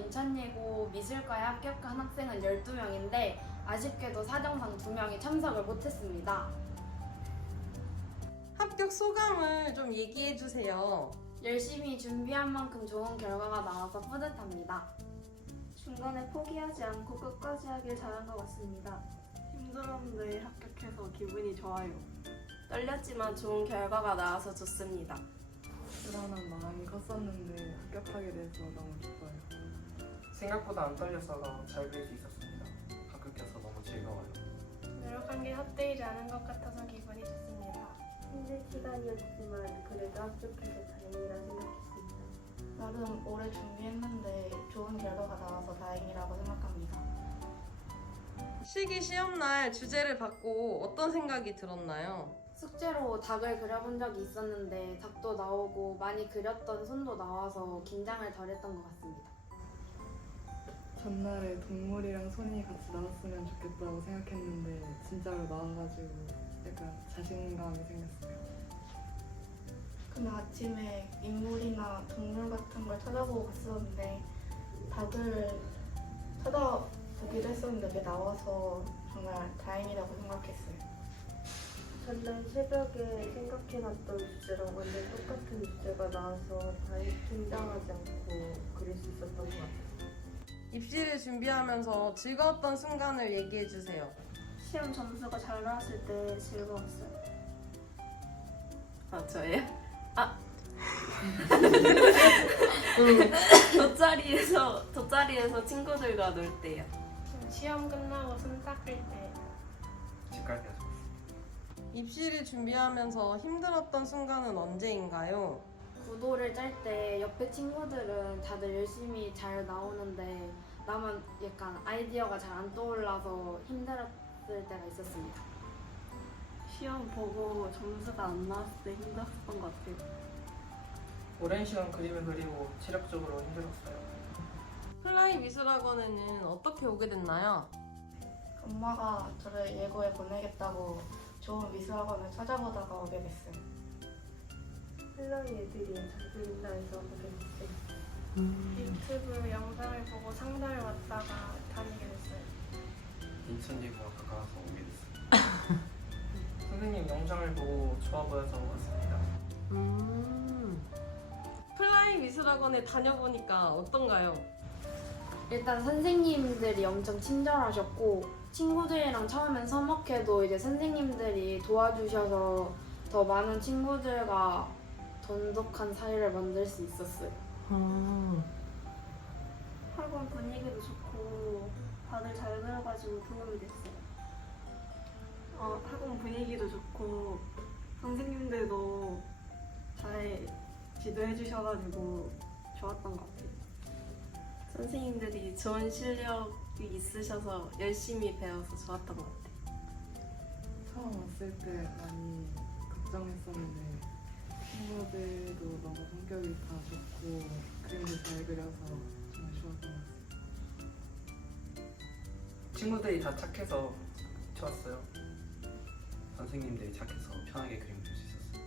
인천예고 미술과에 합격한 학생은 12명인데 아쉽게도 사정상 2명이 참석을 못했습니다. 합격 소감을 좀 얘기해 주세요. 열심히 준비한 만큼 좋은 결과가 나와서 뿌듯합니다. 중간에 포기하지 않고 끝까지 하길 잘한 것 같습니다. 힘들었는데 합격해서 기분이 좋아요. 떨렸지만 좋은 결과가 나와서 좋습니다. 불안한 마음이 컸었는데 합격하게 돼서 너무 기뻐요. 생각보다 안 떨렸어서 잘 그릴 수 있었습니다. 합격해서 너무 즐거워요. 노력한 게 헛되지 않은 것 같아서 기분이 좋습니다. 힘든 시간이었지만 그래도 합격해서 다행이라 생각했습니다. 나름 오래 준비했는데 좋은 결과가 나와서 다행이라고 생각합니다. 실기 시험 날 주제를 받고 어떤 생각이 들었나요? 숙제로 닭을 그려본 적이 있었는데 닭도 나오고 많이 그렸던 손도 나와서 긴장을 덜했던 것 같습니다. 전날에 동물이랑 손이 같이 나왔으면 좋겠다고 생각했는데 진짜로 나와가지고 약간 자신감이 생겼어요. 그날 아침에 인물이나 동물 같은 걸 찾아보고 갔었는데 닭을 찾아보기도 했었는데 그게 나와서 정말 다행이라고 생각했어요. 전날 새벽에 생각해놨던 주제랑 완전 똑같은 주제가 나와서 다행 긴장하지 않고 그릴 수 있었던 것 같아요. 입시를 준비하면서 즐거웠던 순간을 얘기해 주세요. 시험 점수가 잘 나왔을 때 즐거웠어요. 아 저예요? 아 돗자리에서 돗자리에서 친구들과 놀 때요. 시험 끝나고 손 닦을 때 집갈 때가 좋았어요. 입시를 준비하면서 힘들었던 순간은 언제인가요? 구도를 짤 때 옆에 친구들은 다들 열심히 잘 나오는데 나만 약간 아이디어가 잘 안 떠올라서 힘들었을 때가 있었습니다. 시험 보고 점수가 안 나왔을 때 힘들었던 것 같아요. 오랜 시간 그림을 그리고 체력적으로 힘들었어요. 플라이 미술학원에는 어떻게 오게 됐나요? 엄마가 저를 예고에 보내겠다고 좋은 미술학원을 찾아보다가 오게 됐어요. 플라이 애들이 잘 그린다 해서 오게 됐어요. 유튜브 영상을 보고 상담을 받다가 다니게 됐어요. 인천예고가 가까워서 오게 됐어요. 선생님 영상을 보고 좋아 보여서 왔습니다. 음. 플라이 미술학원에 다녀보니까 어떤가요? 일단 선생님들이 엄청 친절하셨고 친구들이랑 처음엔 서먹해도 이제 선생님들이 도와주셔서 더 많은 친구들과 돈독한 사이를 만들 수 있었어요. 음. 학원 분위기도 좋고 다들 잘 그려가지고 도움이 됐어요. 어, 학원 분위기도 좋고 선생님들도 잘 지도해 주셔가지고 좋았던 것 같아요. 선생님들이 좋은 실력이 있으셔서 열심히 배워서 좋았던 것 같아요. 처음 왔을 때 많이 걱정했었는데 친구들도 너무 성격이 다 좋고 그림도 잘 그려서 정말 좋았던 것 같아요. 친구들이 다 착해서 좋았어요. 선생님들이 착해서 편하게 그림 그릴 수 있었어요.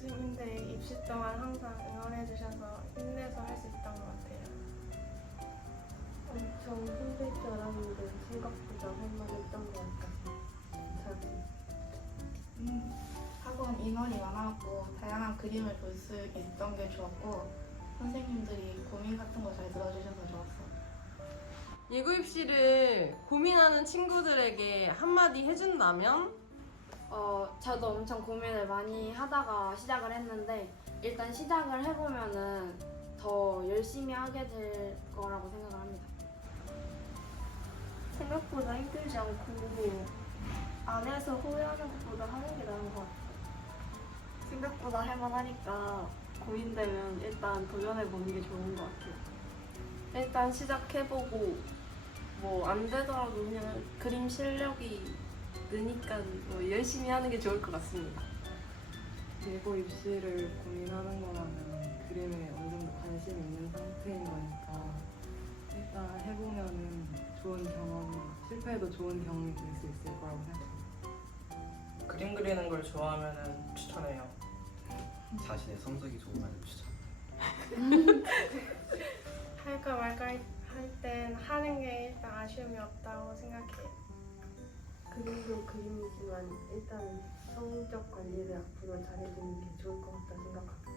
선생님들이 입시 동안 항상 응원해 주셔서 힘내서 할 수 있던 것 같아요. 엄청 힘들 줄 알았는데 생각보다 할만했던 것 같아요. 잘 음, 학원 인원이 많아갖고 다양한 그림을 볼 수 있던 게 좋았고 선생님들이 고민 같은 거 잘 들어주셔서 좋았어. 예고 입시를 고민하는 친구들에게 한마디 해준다면? 어, 저도 엄청 고민을 많이 하다가 시작을 했는데 일단 시작을 해보면은 더 열심히 하게 될 거라고 생각을 합니다. 생각보다 힘들지 않고 안에서 후회하는 것보다 하는 게 나은 것 같아요. 생각보다 할만하니까 고민되면 일단 도전해 보는 게 좋은 것 같아요. 일단 시작해보고 뭐 안 되더라도 그냥 그림 실력이 느니까 뭐 열심히 하는 게 좋을 것 같습니다. 예고 입시를 고민하는 거라면 그림에 어느 정도 관심 있는 상태인 거니까 일단 해보면은 좋은 경험, 실패해도 좋은 경험이 될 수 있을 거라고 생각해요. 그림 그리는 걸 좋아하면 추천해요. 자신의 성적이 좋으면 추천. 할까 말까 할 땐 하는 게 일단 아쉬움이 없다고 생각해요. 그림도 그림이지만 일단 성적 관리를 앞으로 잘해주는 게 좋을 것 같다 생각합니다.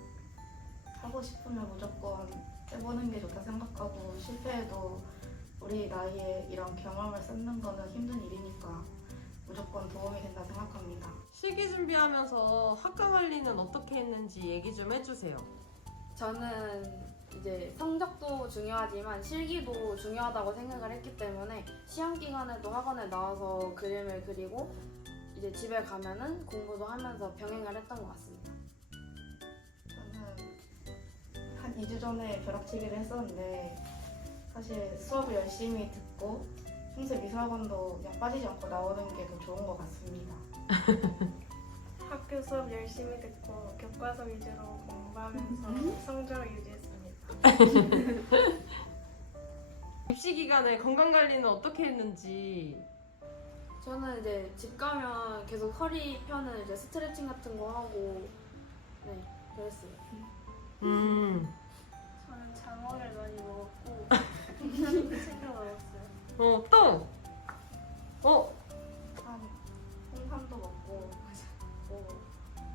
하고 싶으면 무조건 해보는 게 좋다 생각하고 실패해도 우리 나이에 이런 경험을 쌓는 거는 힘든 일이니까 무조건 도움이 된다 생각합니다. 실기 준비하면서 학과 관리는 어떻게 했는지 얘기 좀 해주세요. 저는 이제 성적도 중요하지만 실기도 중요하다고 생각을 했기 때문에 시험 기간에도 학원에 나와서 그림을 그리고 이제 집에 가면은 공부도 하면서 병행을 했던 것 같습니다. 저는 한 2주 전에 벼락치기를 했었는데 사실 수업을 열심히 듣고 평소에 미술학원도 그냥 빠지지 않고 나오는 게 더 좋은 것 같습니다. 학교 수업 열심히 듣고 교과서 위주로 공부하면서 성적을 유지했습니다. 입시 기간에 건강 관리는 어떻게 했는지. 저는 이제 집 가면 계속 허리 펴는 이제 스트레칭 같은 거 하고 네 그랬어요. 음. 저는 장어를 많이 먹었고 챙겨 먹었어요. 어 또. 어 한 홍삼도 먹고 뭐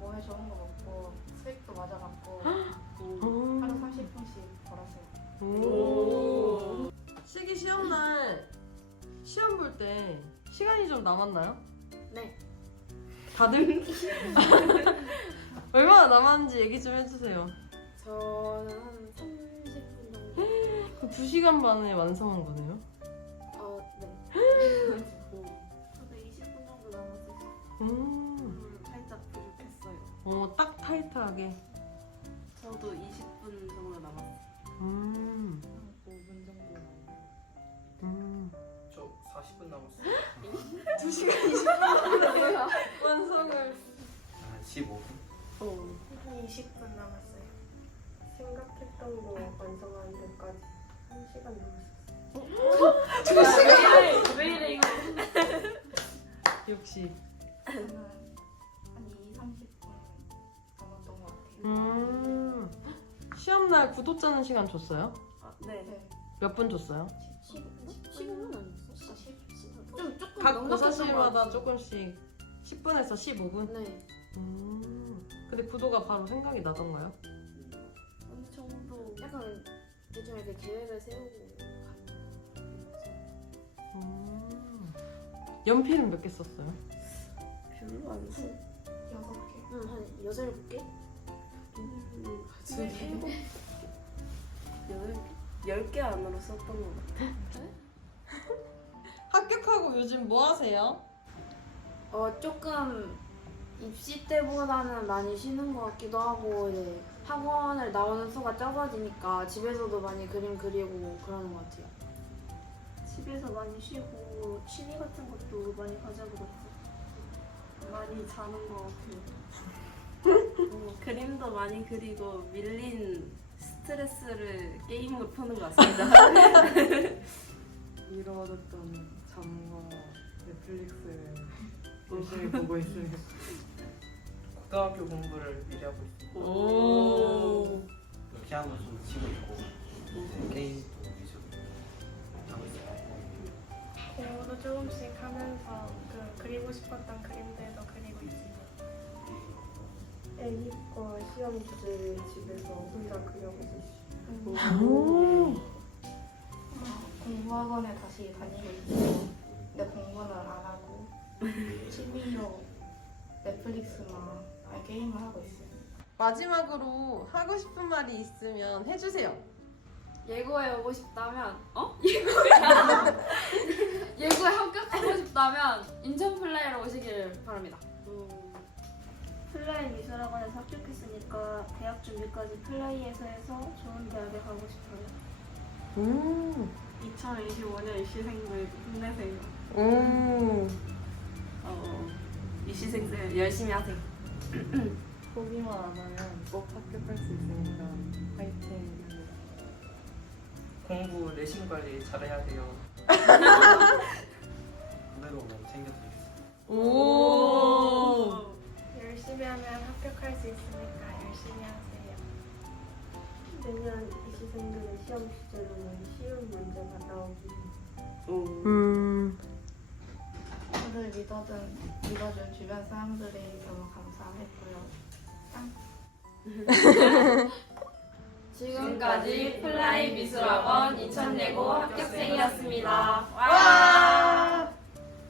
몸에 좋은 거 먹고 수익도 맞아갖고 음. 하루 30분씩 걸었어요. 오. 실기 시험 날 시험 볼 때 시간이 좀 남았나요? 네 다들? 얼마나 남았는지 얘기 좀 해주세요. 저는 한 30분 정도. 그럼 2시간 만에 완성한 거네요? 딱 타이트하게. 저도 20분 정도 남았어요. 음. 5분 정도 남아요. 음. 저 40분 남았어요. 2시간 20분 완성을. 한 15분? 어. 한 20분 남았어요. 생각했던 거 완성하는 데까지 1시간 남았어요. 왜 이래 이거? 역시. 시험 날 구도 짜는 시간 줬어요? 아, 네. 네. 몇 분 줬어요? 15분 아니었어? 10? 좀 조금 각 고사실마다. 조금씩 10분에서 15분? 네. 음. 근데 구도가 바로 생각이 나던가요? 어느 정도 약간 대충 이렇게 계획을 세우고 음. 연필은 몇 개 썼어요? 별로 안 써. 여섯 개. 한한 여섯 일곱 개? 음, 두 개? 열, 10개 안으로 썼던 것 같아요. 합격하고 요즘 뭐 하세요? 어 조금 입시 때보다는 많이 쉬는 것 같기도 하고 이제 학원을 나오는 수가 적어지니까 집에서도 많이 그림 그리고 그러는 것 같아요. 집에서 많이 쉬고 취미 같은 것도 많이 가져보고. 많이 자는 것 같아요. 어, 그림도 많이 그리고 밀린 스트레스를 게임으로 푸는 것 같습니다. 이루어졌던 잠과 넷플릭스를 열심히 보고 있습니다. 고등학교 공부를 미리 하고 있어요. 오. 피아노 좀 치고 있고 이제 게임도 위주로 하고 있어요. 공부도 조금씩 하면서 그 그리고 싶었던 그림들도. 애니과 시험 주제를 집에서 혼자 그려보고 있어요. 오. 어, 공부학원에 다시 다니고 있고 근데 공부는 안 하고 취미로 넷플릭스나 아니, 게임을 하고 있어요. 마지막으로 하고 싶은 말이 있으면 해주세요. 예고에 오고 싶다면 어? 예고에 예고에 합격하고 싶다면 인천 플레이로 오시길 바랍니다. 플라이 미술학원에서 합격했으니까 대학 준비까지 플라이에서 해서 좋은 대학에 가고 싶어요. 음. 2025년 입시생들 힘내세요. 오. 어, 입시생들 열심히 하세요. 포기만 안 하면 꼭 합격할 수 있으니까 화이팅! 공부 내신 관리 잘해야 돼요. 오늘도 많이 챙겨드리겠습니다. 오. 열심히 하면 합격할 수 있으니까 열심히 하세요. 내년 입시생들의 시험 주제로는 쉬운 문제가 나오기 오. 음. 저를 믿어준, 믿어준 주변 사람들이 너무 감사했고요. 지금까지 플라이 미술학원 인천예고 합격생이었습니다. 와!